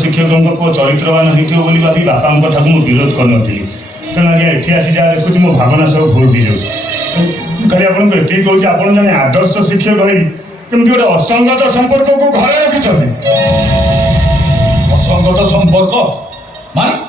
शिक्षक पुओ चरित्रवान होती भावी बापा कथा को विरोध करनी तेणु आज्ञा ये आसी जहाँ देखुची मो भावना सब भूल हो जाऊँ खाली आपको ये कहूँ आप जन आदर्श शिक्षक हो कमी गोटे असंगत संपर्क को घरे रखिंट असंगत संपर्क माने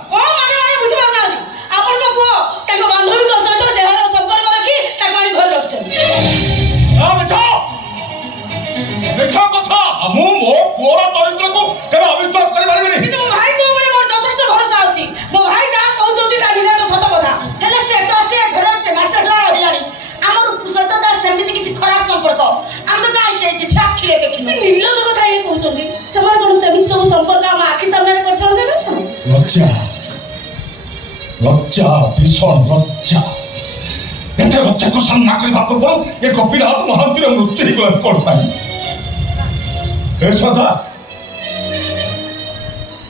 लज्जा लज्जा भीषण लज्जा एते लज्जा को सामना करने पूर्व ये गोपीनाथ महांती मृत्यु हो गला कौन पाई सदा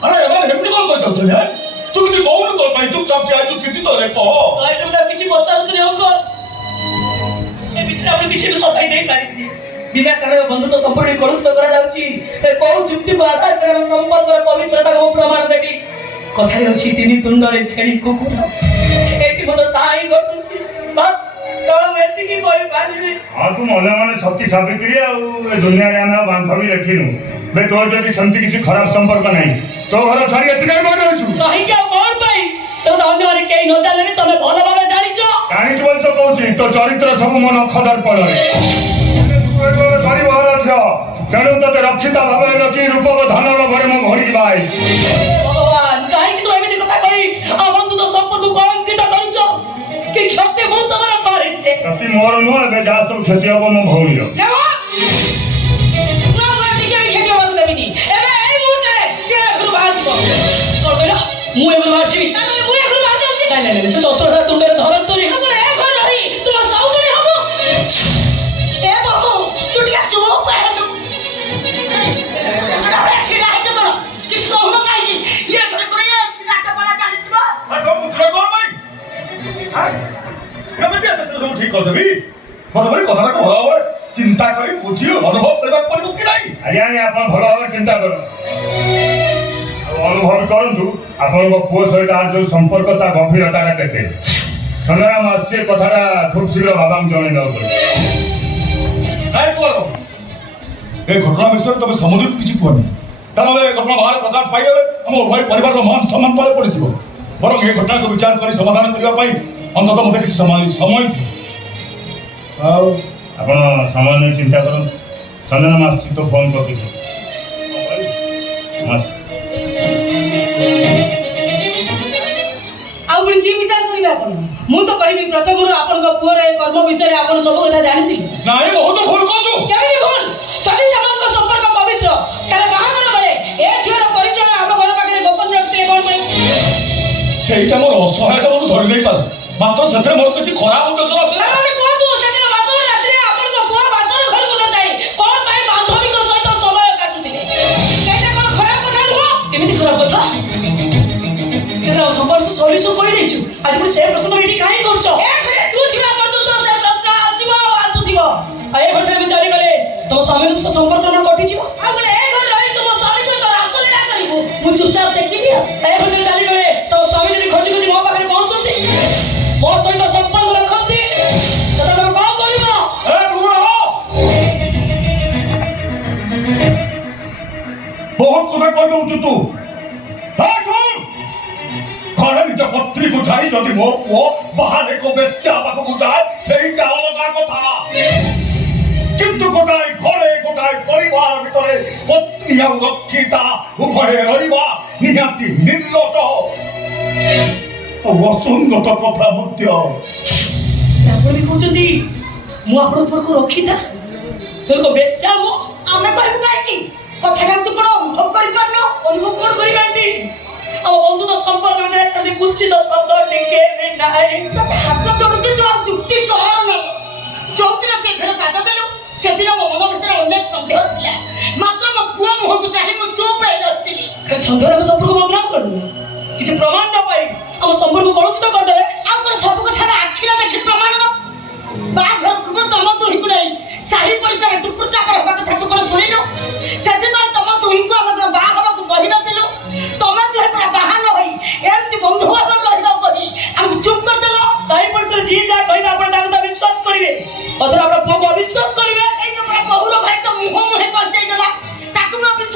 अरे एमती कौन कहते हैं तू किसी कौन कौन पाई तू चाप तू किसी तो देखो किसी पचारूनी अंकल ए विषय आपण किसी भी सफाई दे पारि विवेकानंद बंधुत्व संपूर्ण कलुषित करा जाउची कौ जुक्ति को आधार पर संपर्क पवित्रता को प्रमाण देबी कथा होची तिनी तुंडरे छेली कुकुर एटी मत ताई गटुची बस कळ वेती की कोई पानी हां तू मने मने सती सावित्री आ दुनिया रे हम बांधवी रखिनु बे तो जदी संति किसी खराब संपर्क नहीं तो घर छाड़ी एत काय मारे होछु नहीं क्या कोन भाई सब अन्य माने केई न जाने तमे भलो भाबे जानिछो जानिछ बोल तो कहूची तो चरित्र सब मन खदर पड़े गरीब घर छ तेणु तते रक्षिता भावे रखी रूप धनर भरे मो भरी भाई भगवान काहे कि तो एमिति कथा कहि बंधु तो संपर्क कलंकित करिछो कि क्षति मु तमर करिछे क्षति मोर न बे जा सब क्षति हो मो भौणीर नेवा ना मर टिके भी खेती होत देबिनी एबे एई मुते जे गुरु बाहर जीवो तो कहला मु ए गुरु बाहर जीवी ना मु ए गुरु बाहर जाउची नहीं से 10,000 तुंडे धरत तोरी हम ए घर रही तुम साउदरी हबो ए बाबू तू टिका चुप है अरे छिड़ा है तो किस को हम काई ये घर को ये नाटक वाला जानिबो तो पुत्र कोन भाई हां कबे दे सब ठीक कर देबी बरोबर कथा को भलो चिंता करी बुझी अनुभव करबा पड़बो कि नहीं आज्ञा आपण भलो भाव चिंता करो अनुभव करंतु आपण पुओ सहित आज जो संपर्क ता गभीरता केते सनराम आछे कथारा खूब शीघ्र बाबा जणे दो काय बोलो ए घटना विषय तबे समुद्र किछि कोनी ताले घटना बाहर प्रकाश पाइले हम उभय परिवार रो मान सम्मान तले पड़िथिबो बरं ए घटना को विचार करी समाधान करबा पई अंतत मते किछि समय आपण समय नहीं चिंता करो सनराम आछी तो फोन कर दीजिए आउ बिंदी विचार करिबा आपण मु तो कहिबी प्रथम गुरु आपण को पुअर ए कर्म विषय रे आपण सब कथा जानिथि नाही बहुत भूल कहू केबी भूल चली समान को संपर्क पवित्र काले बाहागर बळे ए झियर परिचय हम घर पाखरे गोपन रखते कोन पई सेटा मोर असहायता मोर धरि नै पाल मात्र सतरे मोर किछि खराब उद्देश्य नथला अरे कोन तू सेदिन वासो रात्रि आपण को पुआ वासो घर को न जाई कोन पई बांधवी को सहित समय काटुतिले सेटा कोन खराब कथा नुहो केमिति खराब कथा सेटा संपर्क सॉल्यूशन करि दैछु आज पुर से प्रश्न एठी काहे करछो ए घरे तू थिबा परतु तो से प्रश्न आसीबो आसुथिबो ए घरे विचार करे तो स्वामी से संपर्क न कटि छिबो आ बोले ए घर रही तुम स्वामी सहित रासलीला करिबो मु चुपचाप देखिबि ए घरे गाली करे तो स्वामी जदी खोजी खोजी मो पाखरे पहुंचती मो सहित संपर्क रखती तब हम कौन करिबो ए बुरा हो बहुत कथा कह दउछु तू हां सुन घरे निज पत्री को छाड़ी जदि मो पुओ बाहर को बेस्या पाखु जाए सेईटा अलगा कथा किंतु गोटाई घरे गोटाई परिवार भितरे पत्नी आ रक्षिता उभय रहिबा निहाती निर्लज ओ असंगत कथा मध्य ଆପଣ ବି କହୁଛନ୍ତି ମୁଁ ଆପଣଙ୍କ ଉପରକୁ ରଖିନା ଦେଖ ବେଶ୍ୟା ମୁଁ ଆମେ କହିବୁ କାହିଁକି କଥାଟା ତୁ କ'ଣ ଅନୁଭବ କରିପାରୁନ ଅନୁଭବ କ'ଣ କରିପାରନ୍ତି ଆମ ବନ୍ଧୁ ତ ସମ୍ପର୍କ ଭିତରେ ସେମିତି କୁଶ୍ଚିତ ଶବ୍ଦ ଟିକେ ବି ନାହିଁ ତତେ ହାତ ଯୋଡୁଛି ତୁ ଆଉ ଯୁକ୍ତି କରନି ଯୋଉଦିନ ତୁ ଏଥର ପାଦ ଦେଲୁ ସେଦିନ ମୋ ମନ ଭିତରେ ଅନେକ ସନ୍ଦେହ ଥିଲା ମାତ୍ର ମୋ ପୁଅ ମୁହଁକୁ ଚାହିଁ ମୁଁ ଚୁପ୍ ହେଇ ରହିଥିଲି ସନ୍ଦେହର ଆମେ ସମ୍ପର୍କ ବଦନାମ କରୁନୁ କିଛି ପ୍ରମାଣ ନ ପାଇ ଆମ ସମ୍ପର୍କ କଳୁଷିତ କରିଦେବେ ଆଉ କ'ଣ ସବୁ କଥାରେ ଆଖିରେ ଦେଖି ପ୍ରମାଣ ବାହାଘର ପୂର୍ବରୁ ତମ ଦୁହିଁକୁ ନେଇ ସାହି ପଡ଼ିଶାରେ ଟୁକୁର ଚାକର ହେବା କଥା ତୁ କ'ଣ ଶୁଣିନୁ ସେଥିପାଇଁ ତମ ଦୁହିଁକୁ ଆମେ ବାହା ହେବାକୁ କହିନଥିଲୁ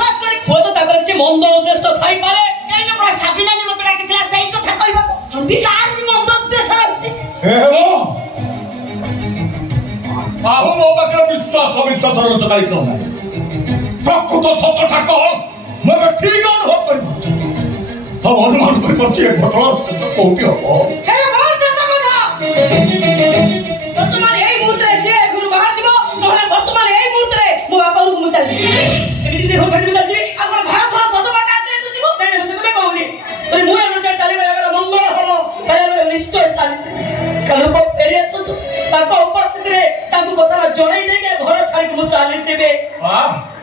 ବିଶ୍ୱାସ କରି ହୁଏତ ତାଙ୍କର କିଛି ମନ୍ଦ ଉଦ୍ଦେଶ୍ୟ ଥାଇପାରେ କାହିଁକି ପୁରା ସାବିନାନି ମତେ ଡାକିଥିଲା ସେଇ କଥା କହିବାକୁ ବି କାହାର ବି ମନ୍ଦ ଉଦ୍ଦେଶ୍ୟ ଅଛି ଆଉ ମୋ ପାଖରେ ବିଶ୍ୱାସ ଅବିଶ୍ୱାସର ଯୋଗାଇତ ନାହିଁ ପ୍ରକୃତ ସତଟା କଣ ମୁଁ ଏବେ ଠିକ ଅନୁଭବ କରିପାରୁଛି ଆଉ ଅନୁମାନ କରିପାରୁଛି ଏ ଘଟଣା କୋଉଠି ହବ ହେ ବହୁତ ଶେଷ କଥା ବର୍ତ୍ତମାନ ଏଇ ମୁହୂର୍ତ୍ତରେ ସେ ଘରୁ ବାହାରି ଯିବ ନହେଲେ ବର୍ତ୍ତମାନ ଏଇ ମୁହୂର୍ତ୍ତରେ ମୋ ବାପା ଘରକୁ ମୁଁ ଚାଲିଯିବି ଏମିତି ଦେଖ ଛାଡ଼ିବି ଚାଲିଛି ଆମର ଭାରତର ସଦବାଟ ଆସି ଯିବ ନାଇଁ ନାଇଁ ସେମିତି କହୁନି ମୁଁ ଏବେ ଚାଲିବା ଜାଗାରେ ମଙ୍ଗଳ ହବ ତାହେଲେ ନିଶ୍ଚୟ ଚାଲିଛି କାରଣ ଫେରି ଆସନ୍ତୁ ତାଙ୍କ ଉପସ୍ଥିତିରେ ତାଙ୍କୁ କଥା ଜଣେଇ ଦେଇକି ଘର ଛାଡ଼ିକି ମୁଁ ଚାଲିଯିବି